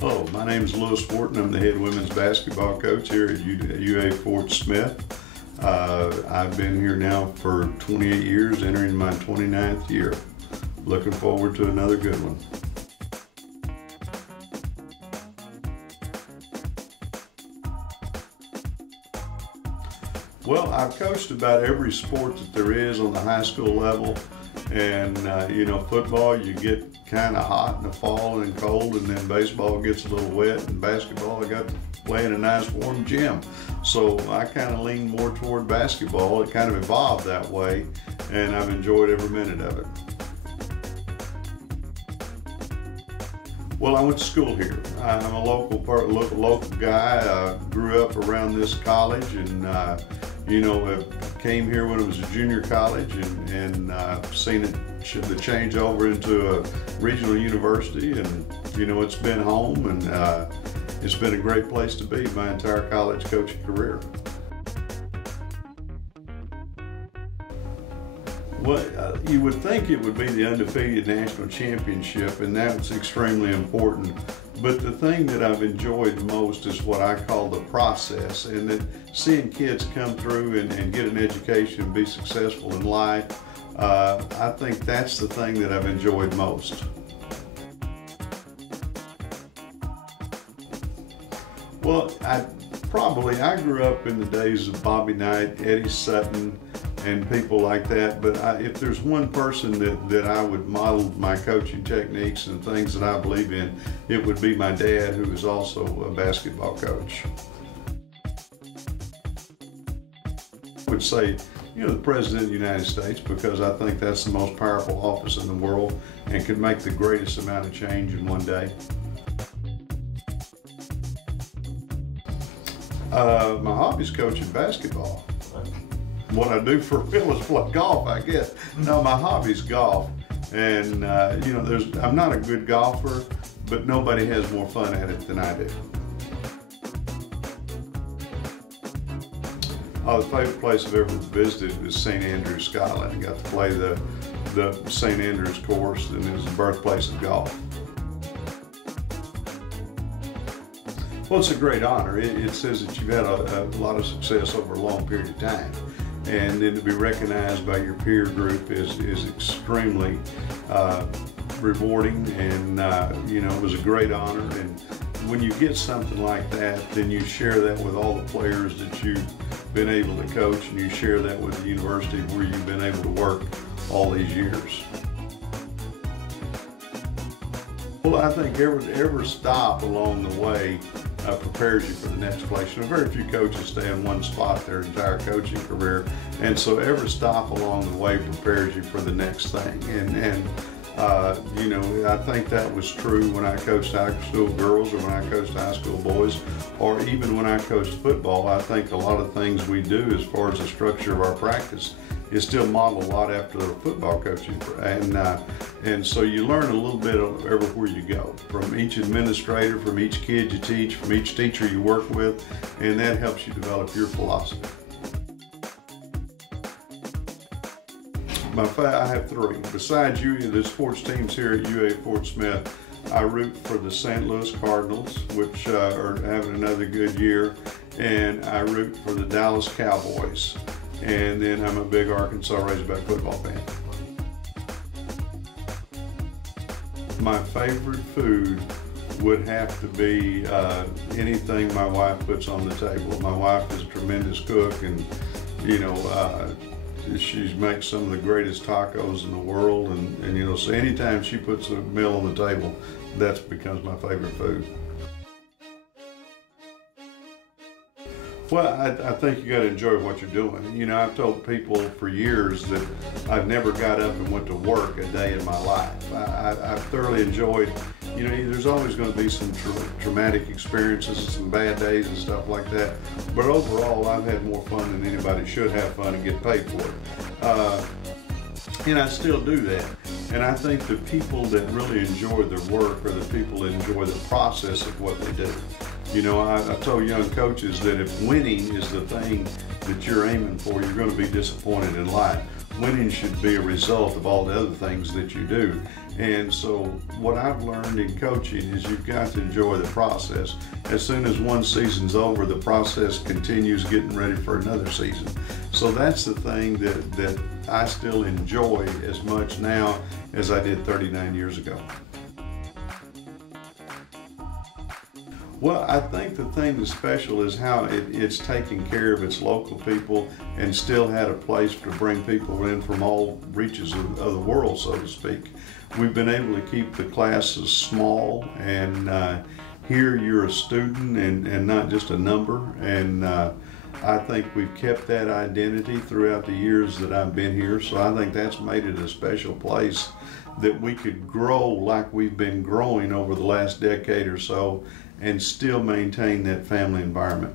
Hello, my name is Louis Whorton. I'm the head women's basketball coach here at UAFS. I've been here now for 28 years, entering my 29th year. Looking forward to another good one. Well, I've coached about every sport that there is on the high school level. And football, you get kind of hot in the fall and cold, and then baseball gets a little wet, and basketball, I got to play in a nice warm gym. So I kind of lean more toward basketball. It kind of evolved that way, and I've enjoyed every minute of it. Well, I went to school here. I'm a local guy. I grew up around this college, and came here when it was a junior college, and seen the change over into a regional university, and it's been home, and it's been a great place to be my entire college coaching career. Well, you would think it would be the undefeated national championship, and that was extremely important. But the thing that I've enjoyed most is what I call the process, and that seeing kids come through and get an education and be successful in life, I think that's the thing that I've enjoyed most. Well, I grew up in the days of Bobby Knight, Eddie Sutton, and people like that, but if there's one person that I would model my coaching techniques and things that I believe in, it would be my dad, who is also a basketball coach. I would say, the President of the United States, because I think that's the most powerful office in the world and can make the greatest amount of change in one day. My hobby is coaching basketball. What I do for real is play golf, I guess. No, my hobby's golf, and I'm not a good golfer, but nobody has more fun at it than I do. The favorite place I've ever visited was St. Andrews, Scotland. I got to play the St. Andrews course, and it was the birthplace of golf. Well, it's a great honor. It says that you've had a lot of success over a long period of time. And then to be recognized by your peer group is extremely rewarding, and it was a great honor. And when you get something like that, then you share that with all the players that you've been able to coach, and you share that with the university where you've been able to work all these years. Well, I think every stop along the way prepares you for the next place. Very few coaches stay in one spot their entire coaching career, and so every stop along the way prepares you for the next thing. And I think that was true when I coached high school girls, or when I coached high school boys, or even when I coached football. I think a lot of things we do as far as the structure of our practice is still modeled a lot after football coaching, and so you learn a little bit everywhere you go, from each administrator, from each kid you teach, from each teacher you work with, and that helps you develop your philosophy. I have three. Besides the sports teams here at UA Fort Smith, I root for the St. Louis Cardinals, which are having another good year, and I root for the Dallas Cowboys. And then I'm a big Arkansas Razorback football fan. My favorite food would have to be anything my wife puts on the table. My wife is a tremendous cook, and she makes some of the greatest tacos in the world, and so anytime she puts a meal on the table, that becomes my favorite food. Well, I think you got to enjoy what you're doing. I've told people for years that I've never got up and went to work a day in my life. I've thoroughly enjoyed, there's always going to be some traumatic experiences and some bad days and stuff like that. But overall, I've had more fun than anybody should have fun and get paid for it. And I still do that. And I think the people that really enjoy their work are the people that enjoy the process of what they do. I told young coaches that if winning is the thing that you're aiming for, you're going to be disappointed in life. Winning should be a result of all the other things that you do. And so what I've learned in coaching is you've got to enjoy the process. As soon as one season's over, the process continues getting ready for another season. So that's the thing that I still enjoy as much now as I did 39 years ago. Well, I think the thing that's special is how it's taking care of its local people and still had a place to bring people in from all reaches of the world, so to speak. We've been able to keep the classes small, and here you're a student and not just a number. And I think we've kept that identity throughout the years that I've been here, so I think that's made it a special place that we could grow like we've been growing over the last decade or so and still maintain that family environment.